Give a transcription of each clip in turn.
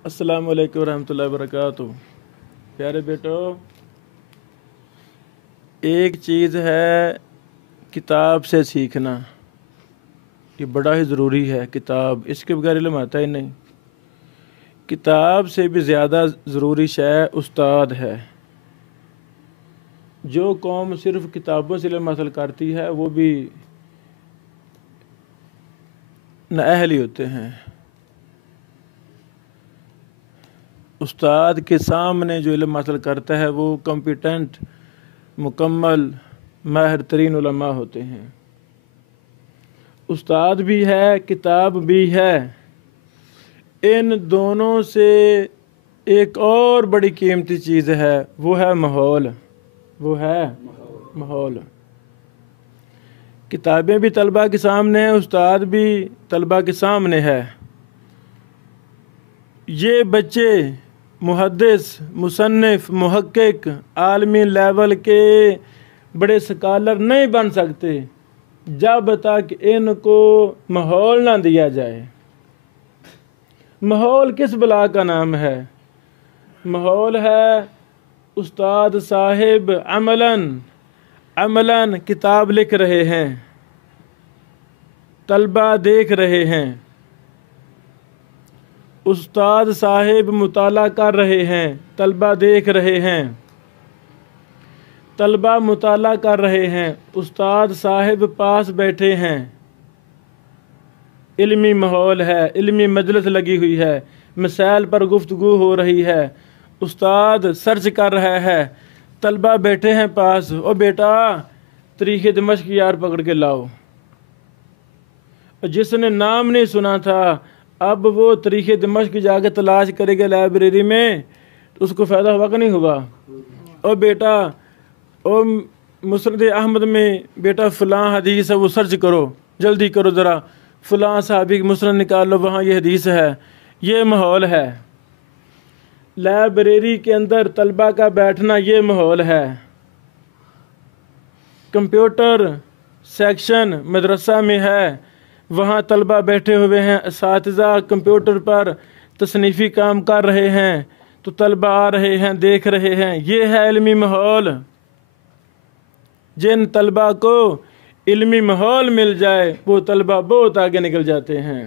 अस्सलाम वालेकुम रहमतुल्लाहि वबरकातुह। प्यारे बेटो, एक चीज़ है किताब से सीखना, ये बड़ा ही ज़रूरी है। किताब, इसके बगैर इल्म आता ही नहीं। किताब से भी ज़्यादा ज़रूरी शय उस्ताद है। जो कौम सिर्फ़ किताबों से इल्म हासिल करती है वो भी नाअहल ही होते हैं। उस्ताद के सामने जो इल्म हासिल करता है वो कॉम्पिटेंट, मुकम्मल, माहिर तरीन उलमा होते हैं। उस्ताद भी है, किताब भी है। इन दोनों से एक और बड़ी कीमती चीज़ है, वो है माहौल। वो है माहौल। किताबें भी तलबा के सामने है, उस्ताद भी तलबा के सामने है। ये बच्चे मुहद्दिस, मुसन्निफ, मुहक्किक, आलमी लेवल के बड़े स्कॉलर नहीं बन सकते जब तक इनको माहौल ना दिया जाए। माहौल किस बला का नाम है? माहौल है उस्ताद साहिब अमलन किताब लिख रहे हैं, तलबा देख रहे हैं। उस्ताद साहिब मुताला कर रहे हैं, तलबा देख रहे हैं। तलबा मुताला कर रहे हैं, उस्ताद साहिब पास बैठे हैं। इल्मी माहौल है, इल्मी मजलिस लगी हुई है, मसाइल पर गुफ्तगू हो रही है। उस्ताद सर्च कर रहा है, तलबा बैठे हैं पास। ओ बेटा, तरीक़े दिमश्क यार पकड़ के लाओ। जिसने नाम नहीं सुना था, अब वो तरीक़े दिमश्क जाके तलाश करेगा लाइब्रेरी में, तो उसको फ़ायदा हुआ कि नहीं हुआ? ओ बेटा, ओ मुस्नद अहमद में बेटा फ़लाँ हदीस है, वो सर्च करो, जल्दी करो ज़रा, फ़लाँ साहबी की मुस्नद निकाल लो, वहाँ ये हदीस है। ये माहौल है। लाइब्रेरी के अंदर तलबा का बैठना, ये माहौल है। कंप्यूटर सेक्शन मदरसा में है, वहाँ तलबा बैठे हुए हैं, असातिज़ा कंप्यूटर पर तसनीफ़ी काम कर रहे हैं, तो तलबा आ रहे हैं, देख रहे हैं। ये है इल्मी माहौल। जिन तलबा को इल्मी माहौल मिल जाए वो तलबा बहुत आगे निकल जाते हैं।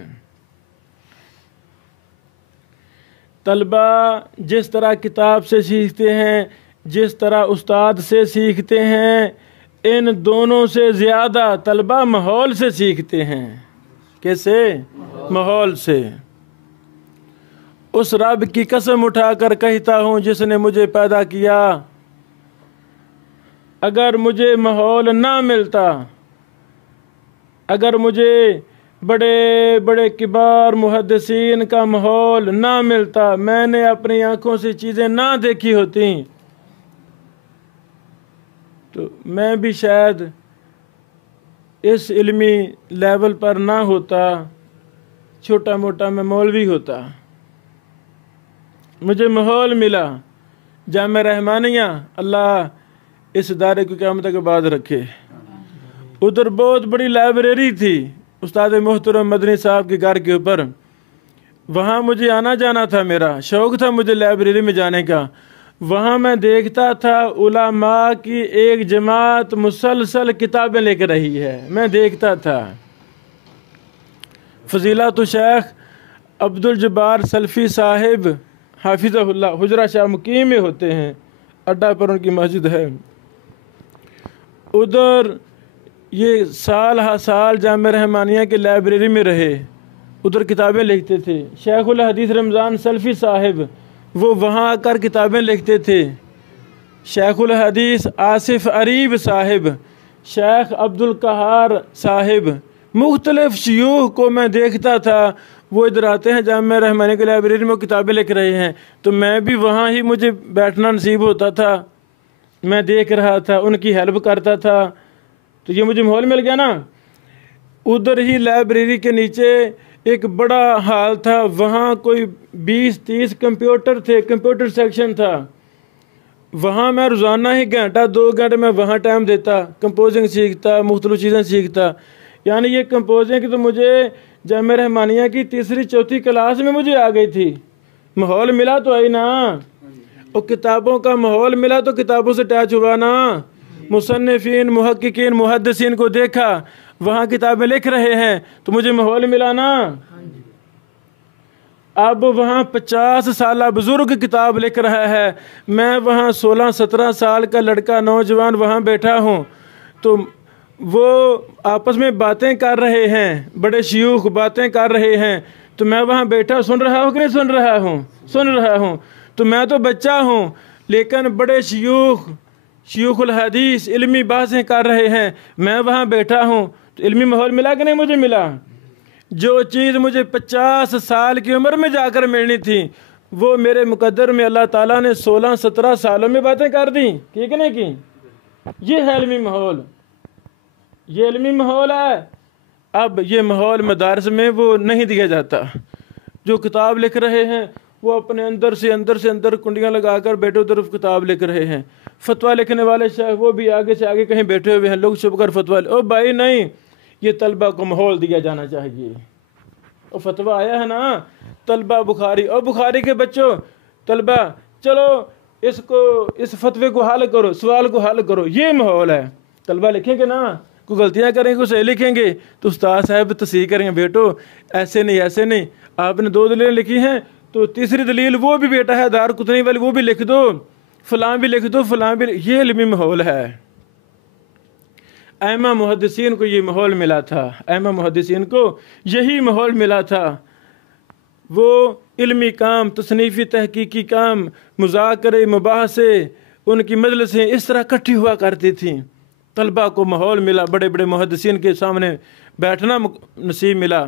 तलबा जिस तरह किताब से सीखते हैं, जिस तरह उस्ताद से सीखते हैं, इन दोनों से ज़्यादा तलबा माहौल से सीखते हैं। कैसे? माहौल से। उस रब की कसम उठाकर कहता हूँ जिसने मुझे पैदा किया, अगर मुझे माहौल ना मिलता, अगर मुझे बड़े बड़े किबार मुहद्दिसीन का माहौल ना मिलता, मैंने अपनी आंखों से चीज़ें ना देखी होती, तो मैं भी शायद इस इल्मी लेवल पर ना होता, छोटा मोटा मैं मौलवी होता। मुझे माहौल मिला। जामिया रहमानिया, अल्लाह इस इदारे को क़यामत के बाद रखे। उधर बहुत बड़ी लाइब्रेरी थी उस्ताद मोहतरम मदनी साहब के घर के ऊपर। वहाँ मुझे आना जाना था, मेरा शौक़ था मुझे लाइब्रेरी में जाने का। वहाँ मैं देखता था उलमा की एक जमात मुसलसल किताबें लेकर रही है, मैं देखता था। फ़ज़ीलतुल शेख अब्दुल जब्बार सल्फ़ी साहिब हाफिज़हुल्लाह हुजरा शाह मुकीम में होते हैं, अड्डा पर उनकी मस्जिद है। उधर ये साल हा साल जामिया रहमानिया के लाइब्रेरी में रहे, उधर किताबें लिखते थे। शेखुल हदीस रमज़ान सल्फ़ी साहिब वो वहाँ आकर किताबें लिखते थे। शेखुल हदीस आसिफ अरीब साहिब, शेख अब्दुल कहार साहिब, मुख्तलिफ़ शयूख को मैं देखता था। वो इधर आते हैं जामिया रहमानिया की लाइब्रेरी में, वो किताबें लिख रहे हैं, तो मैं भी वहाँ ही मुझे बैठना नसीब होता था। मैं देख रहा था, उनकी हेल्प करता था, तो ये मुझे माहौल मिल गया ना। उधर ही लाइब्रेरी के नीचे एक बड़ा हाल था, वहाँ कोई 20-30 कंप्यूटर थे, कंप्यूटर सेक्शन था। वहाँ मैं रोज़ाना ही घंटा 2 घंटे मैं वहाँ टाइम देता, कंपोजिंग सीखता, मुख्तलिफ़ चीज़ें सीखता। यानी ये कंपोजिंग की तो मुझे जामिया रहमानिया की 3री-4थी क्लास में मुझे आ गई थी। माहौल मिला तो है ना, और किताबों का माहौल मिला तो किताबों से टच हुआ ना। मुसन्निफीन, मुहक्किकीन, मुहद्दिसीन को देखा, वहाँ किताबें लिख रहे हैं तो मुझे माहौल मिला ना। अब वहाँ 50 साल बुजुर्ग किताब लिख रहा है, मैं वहाँ 16-17 साल का लड़का नौजवान वहाँ बैठा हूँ, तो वो आपस में बातें कर रहे हैं, बड़े शयूख बातें कर रहे हैं, तो मैं वहाँ बैठा सुन रहा हूँ कि नहीं सुन रहा हूँ? सुन रहा हूँ। तो मैं तो बच्चा हूँ, लेकिन बड़े शयूखुल हदीस इल्मी बातें कर रहे हैं, मैं वहाँ बैठा हूँ, तो इल्मी माहौल मिला कि नहीं मुझे मिला? जो चीज़ मुझे 50 साल की उम्र में जाकर मिलनी थी, वो मेरे मुकद्दर में अल्लाह ताला ने 16-17 सालों में बातें कर दी, की कि नहीं की? ये है इल्मी माहौल, ये इल्मी माहौल है। अब ये माहौल मदारस में वो नहीं दिया जाता। जो किताब लिख रहे हैं वो अपने अंदर से अंदर कुंडियाँ लगाकर बैठो तरफ किताब लिख रहे हैं। फतवा लिखने वाले शेख वो भी आगे से आगे कहीं बैठे हुए हैं, लोग छुप कर फतवा ओ भाई नहीं, ये तलबा को माहौल दिया जाना चाहिए। और फतवा आया है ना, तलबा बुखारी, और बुखारी के बच्चों तलबा चलो इस फतवे को हल करो, सवाल को हल करो, ये माहौल है। तलबा लिखेंगे ना, कोई गलतियाँ करेंगे, कोई सही लिखेंगे तो उस्ताद साहब तस्हीह करेंगे, बेटो ऐसे नहीं, आपने 2 दलीलें लिखी हैं तो तीसरी दलील वो भी बेटा है दार कुतनी वाली, वो भी लिख दो, फलां भी लिख दो, फलां भी। ये इल्मी माहौल है। ऐमा मुहद्दिसीन को ये माहौल मिला था, ऐमा मुहद्दिसीन को यही माहौल मिला था। वो इल्मी काम, तसनीफ़ी तहकीकी काम, मुज़ाकरे मुबाहसे, उनकी मजलिसें इस तरह इकट्ठी हुआ करती थी। तलबा को माहौल मिला, बड़े बड़े मुहद्दिसीन के सामने बैठना नसीब मिला।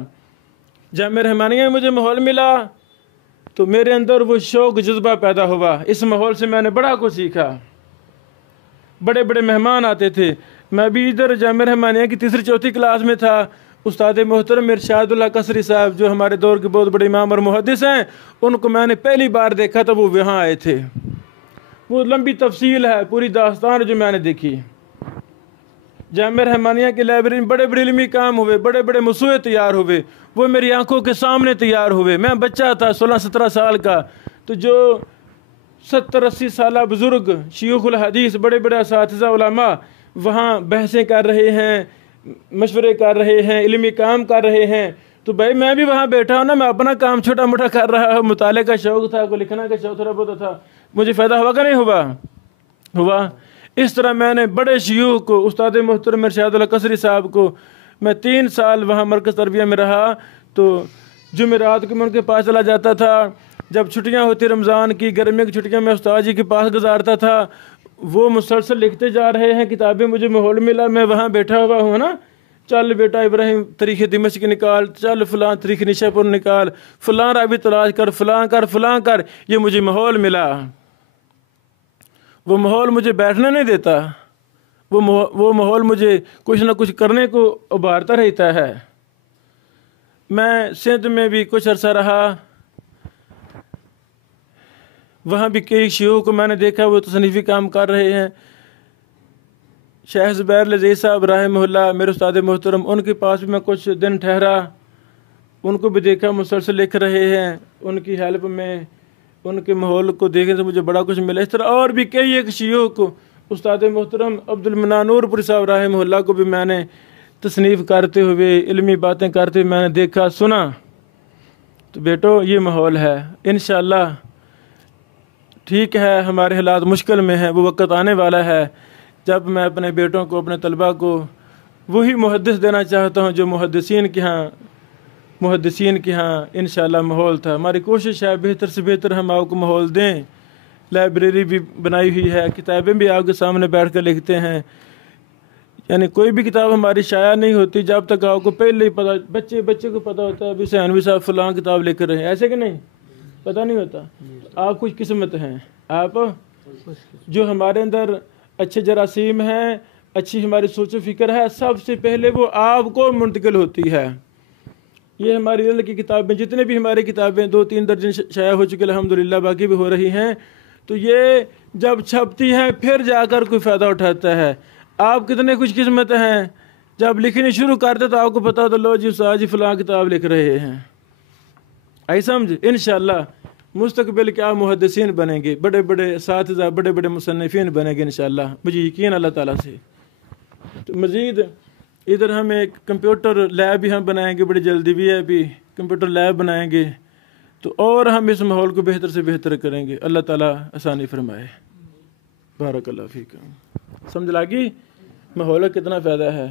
जामिया रहमानिया में मुझे माहौल मिला तो मेरे अंदर वो शौक़ जज्बा पैदा हुआ। इस माहौल से मैंने बड़ा कुछ सीखा। बड़े बड़े मेहमान आते थे, मैं भी इधर जामिया रहमानिया की 3री-4थी क्लास में था। उस्ताद मोहतरम इरशादुल्लाह कसरी साहब जो हमारे दौर के बहुत बड़े इमाम और मुहद्दिस हैं, उनको मैंने पहली बार देखा तो वो यहाँ आए थे। वो लंबी तफसील है, पूरी दास्तान जो मैंने देखी। जामिया रहमानिया की लाइब्रेरी में बड़े बड़े इल्मी काम हुए, बड़े बड़े मसूए तैयार हुए, वो मेरी आंखों के सामने तैयार हुए। मैं बच्चा था 16-17 साल का, तो जो 70-80 साल बुज़ुर्ग शयूखुल हदीस, बड़े बड़े असातिज़ा उलमा वहाँ बहसें कर रहे हैं, मशवरे कर रहे हैं, इल्मी काम कर रहे हैं, तो भाई मैं भी वहाँ बैठा हूँ ना, मैं अपना काम छोटा मोटा कर रहा हूँ। मुताले का शौक़ था, को लिखना का शौक़ थोड़ा बहुत था, मुझे फ़ायदा हुआ कि नहीं हुआ? इस तरह मैंने बड़े शयूख को, उस्ताद मोहतरम इरशादुल्लाह कसरी साहब को, मैं 3 साल वहाँ मरकज़ तरबिया में रहा, तो जुमेरात को मैं उनके पास चला जाता था। जब छुट्टियाँ होती रमज़ान की, गर्मियों की छुट्टियाँ मैं उस्ताद जी के पास गुजारता था। वो मुसलसल लिखते जा रहे हैं किताबें, मुझे माहौल मिला, मैं वहाँ बैठा हुआ हूँ ना, चल बेटा इब्राहिम तरीक़ दिमश्क निकाल, चल फ़लाँ तरीक़ निशापुर निकाल, फ़लाँ रावी तलाश कर, फ़लाँ कर, ये मुझे माहौल मिला। वो माहौल मुझे बैठने नहीं देता, वो माहौल मुझे कुछ ना कुछ करने को उभारता रहता है। मैं सिंध में भी कुछ अरसा रहा, वहाँ भी कई शयूख को मैंने देखा वो तसनीफ़ी काम कर रहे हैं। शेख ज़ुबैर लज़ीज़ साहब रहमहुल्लाह मेरे उस्ताद मोहतरम, उनके पास भी मैं कुछ दिन ठहरा, उनको भी देखा मुसलसल लिख रहे हैं। उनकी हेल्प में, उनके माहौल को देखने से मुझे बड़ा कुछ मिला। इस तरह और भी कई एक शयूख को, उस्ताद मोहतरम अब्दुल मन्नान नूरपुरी साहब रहमहुल्लाह को भी मैंने तसनीफ़ करते हुए, इल्मी बातें करते हुए मैंने देखा, सुना। तो बेटो ये माहौल है। इंशाअल्लाह ठीक है, हमारे हालात मुश्किल में हैं, वो वक़्त आने वाला है जब मैं अपने बेटों को, अपने तलबा को वही मुहद्दिस देना चाहता हूँ जो मुहद्दिसीन के यहाँ इंशाअल्लाह माहौल था। हमारी कोशिश है बेहतर से बेहतर हम आपको माहौल दें। लाइब्रेरी भी बनाई हुई है, किताबें भी आपके सामने बैठ कर लिखते हैं। यानी कोई भी किताब हमारी शाया नहीं होती जब तक आपको पहले ही पता, बच्चे को पता होता है अभी सैनवी साहब फ़लाँ किताब लिख रहे हैं, ऐसे कि नहीं? पता नहीं होता। आप कुछ किस्मत हैं, आप जो हमारे अंदर अच्छे जरासीम हैं, अच्छी हमारी सोच फ़िक्र है, सबसे पहले वो आपको मुंतकिल होती है। ये हमारी इल्म की किताबें, जितने भी हमारी किताबें 2-3 दर्जन शाया हो चुकी अल्हम्दुलिल्लाह, बाकी भी हो रही हैं, तो ये जब छपती हैं फिर जाकर कोई फ़ायदा उठाता है। आप कितने खुशकिस्मत हैं, जब लिखनी शुरू करते तो आपको पता तो लो जी उस्ताद जी फ़लाँ किताब लिख रहे हैं। आई समझ? इंशाअल्लाह مستقبل کے آپ محدثین بنیں گے، بڑے بڑے اساتذہ، بڑے بڑے مصنفین بنیں گے انشاءاللہ، مجھے یقین اللہ تعالیٰ سے۔ تو مزید ادھر ہم ایک کمپیوٹر لیب بھی ہم بنائیں گے، بڑی جلدی بھی ہے، ابھی کمپیوٹر لیب بنائیں گے، تو اور ہم اس ماحول کو بہتر سے بہتر کریں گے، اللہ تعالیٰ آسانی فرمائے۔ بارک اللہ فیکم۔ سمجھ لگی ماحول کا کتنا فائدہ ہے۔